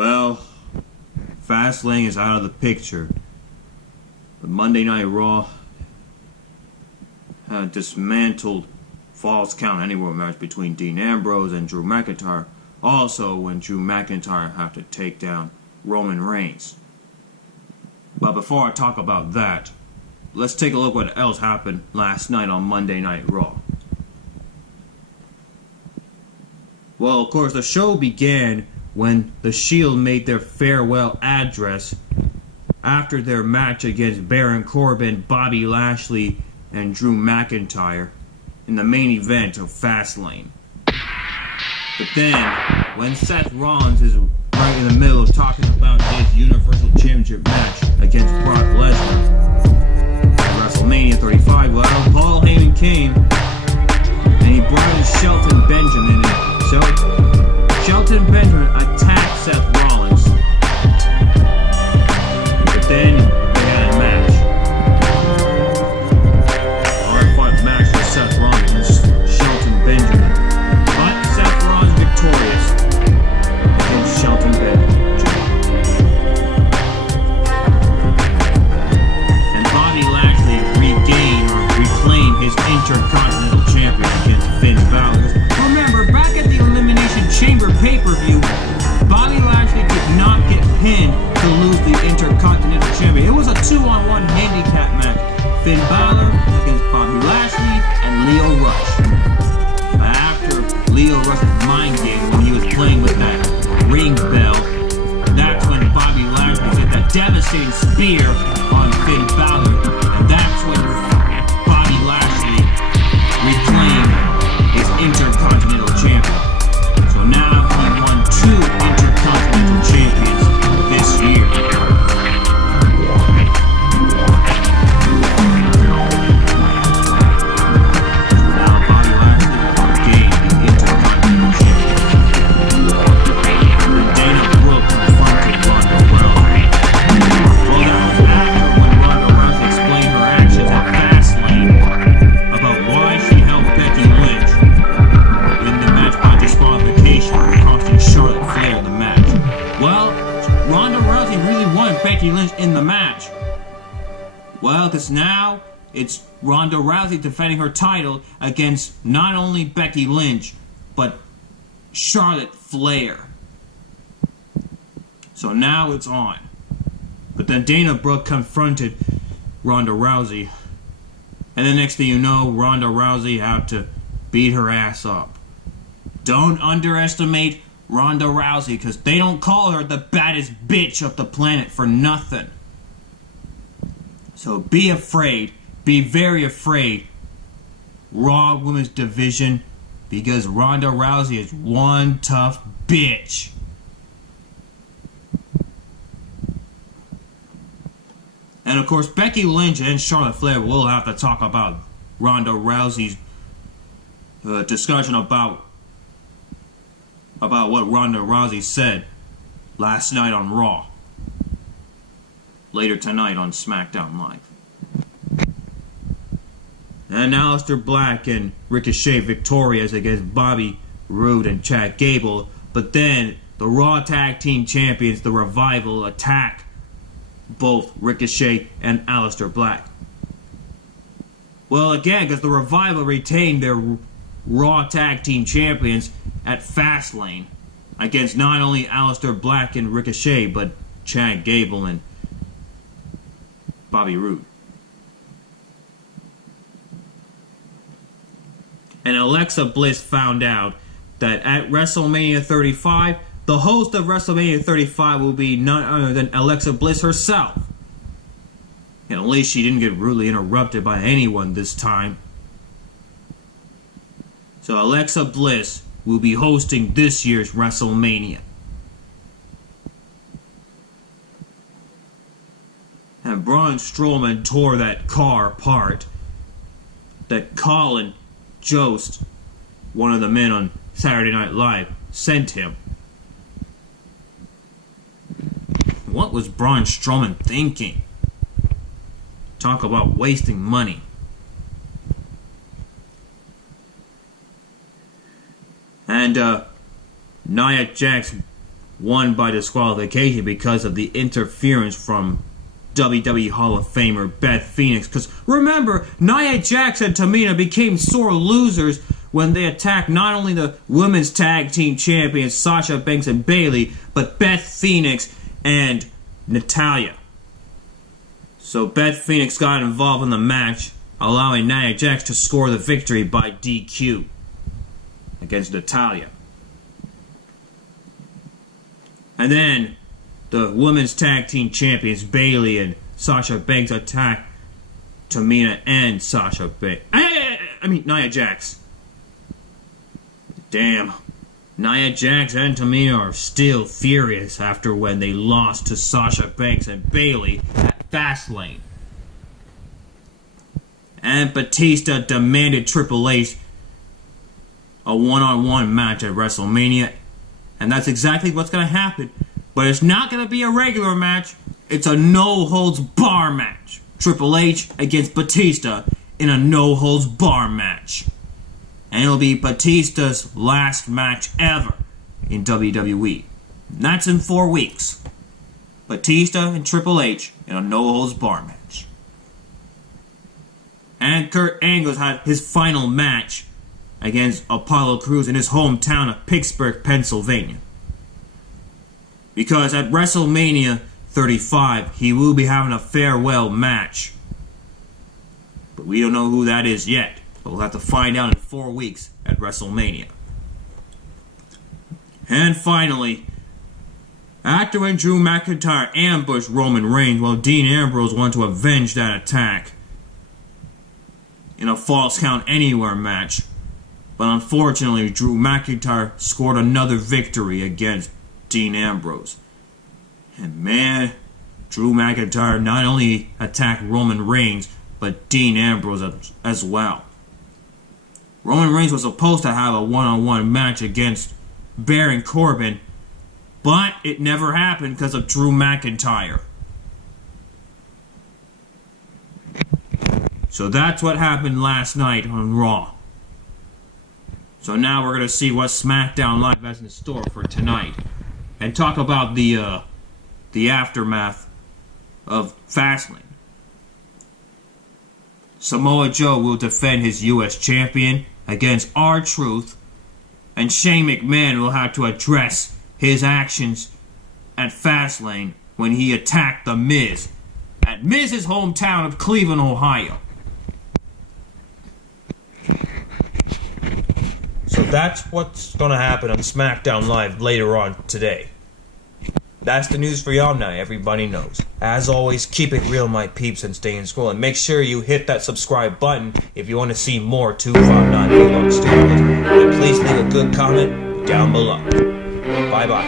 Well, Fastlane is out of the picture. But Monday Night Raw had dismantled Falls Count Anywhere match between Dean Ambrose and Drew McIntyre. Also, when Drew McIntyre had to take down Roman Reigns. But before I talk about that, let's take a look what else happened last night on Monday Night Raw. Well, of course, the show began when The Shield made their farewell address after their match against Baron Corbin, Bobby Lashley, and Drew McIntyre in the main event of Fastlane. But then, when Seth Rollins is right in the middle of talking about his Universal Championship match against Brock Lesnar at WrestleMania 35, well, Paul Heyman came and he brought in Shelton Benjamin. So, Shelton Benjamin attacked Seth Rollins. But then, they had a match. A hard-fought match with Seth Rollins against Shelton Benjamin. But Seth Rollins victorious against Shelton Benjamin. And Bobby Lashley reclaimed his Intercontinental Champion against Finn Balor. Remember, back at the Elimination Chamber pay-per-view, Bobby Lashley did not get pinned to lose the Intercontinental Champion. It was a 2-on-1 handicap match. Finn Balor against Bobby Lashley and Lio Rush. After Lio Rush's mind game when he was playing with that ring bell, that's when Bobby Lashley did that devastating spear on Finn Balor. And that's when Bobby Lashley reclaimed his Intercontinental Champion. So now he won 2 Intercontinental Champions this year. Now Bobby Lashley gained the Intercontinental Champion. And Dana Brooke confronted Ronda Rousey. Well, that was after when Ronda Rousey explained her actions at Fastlane about why she helped Becky Lynch in the match by disqualification, costing Charlotte Flair the match. Well, Ronda Rousey really wanted Becky Lynch in the match. Well, because now it's Ronda Rousey defending her title against not only Becky Lynch, but Charlotte Flair. So now it's on. But then Dana Brooke confronted Ronda Rousey. And the next thing you know, Ronda Rousey had to beat her ass up. Don't underestimate Ronda Rousey, because they don't call her the baddest bitch of the planet for nothing. So be afraid. Be very afraid. Raw Women's Division, because Ronda Rousey is one tough bitch. And of course, Becky Lynch and Charlotte Flair will have to talk about Ronda Rousey's discussion about what Ronda Rousey said last night on Raw. Later tonight on SmackDown Live. And Aleister Black and Ricochet victorious against Bobby Roode and Chad Gable. But then the Raw Tag Team Champions, the Revival, attack both Ricochet and Aleister Black. Well, again, because the Revival retained their Raw Tag Team Champions at Fastlane against not only Aleister Black and Ricochet, but Chad Gable and Bobby Roode. And Alexa Bliss found out that at WrestleMania 35, the host of WrestleMania 35 will be none other than Alexa Bliss herself. And at least she didn't get rudely interrupted by anyone this time. So Alexa Bliss will be hosting this year's WrestleMania. And Braun Strowman tore that car apart that Colin Jost, one of the men on Saturday Night Live, sent him. What was Braun Strowman thinking? Talk about wasting money. And Nia Jax won by disqualification because of the interference from WWE Hall of Famer Beth Phoenix. Because remember, Nia Jax and Tamina became sore losers when they attacked not only the women's tag team champions Sasha Banks and Bayley, but Beth Phoenix and Natalya. So Beth Phoenix got involved in the match, allowing Nia Jax to score the victory by DQ against Natalya. And then the women's tag team champions Bayley and Sasha Banks attacked Tamina and Nia Jax. Damn. Nia Jax and Tamina are still furious after when they lost to Sasha Banks and Bayley at Fastlane. And Batista demanded Triple H a one-on-one match at WrestleMania. And that's exactly what's going to happen. But it's not going to be a regular match. It's a no-holds-bar match. Triple H against Batista in a no-holds-bar match. And it'll be Batista's last match ever in WWE. And that's in 4 weeks. Batista and Triple H in a no-holds-bar match. And Kurt Angle's had his final match against Apollo Crews in his hometown of Pittsburgh, Pennsylvania. Because at WrestleMania 35, he will be having a farewell match. But we don't know who that is yet. But we'll have to find out in 4 weeks at WrestleMania. And finally, after when Drew McIntyre ambushed Roman Reigns while Dean Ambrose wanted to avenge that attack in a Falls Count Anywhere match. But unfortunately, Drew McIntyre scored another victory against Dean Ambrose. And man, Drew McIntyre not only attacked Roman Reigns, but Dean Ambrose as well. Roman Reigns was supposed to have a one-on-one match against Baron Corbin, but it never happened because of Drew McIntyre. So that's what happened last night on Raw. So now we're going to see what SmackDown Live has in store for tonight. And talk about the aftermath of Fastlane. Samoa Joe will defend his U.S. champion against R-Truth, and Shane McMahon will have to address his actions at Fastlane when he attacked The Miz at Miz's hometown of Cleveland, Ohio. So that's what's going to happen on SmackDown Live later on today. That's the news for y'all now, everybody knows. As always, keep it real, my peeps, and stay in school. And make sure you hit that subscribe button if you want to see more 259 Vlog Studios. And please leave a good comment down below. Bye-bye.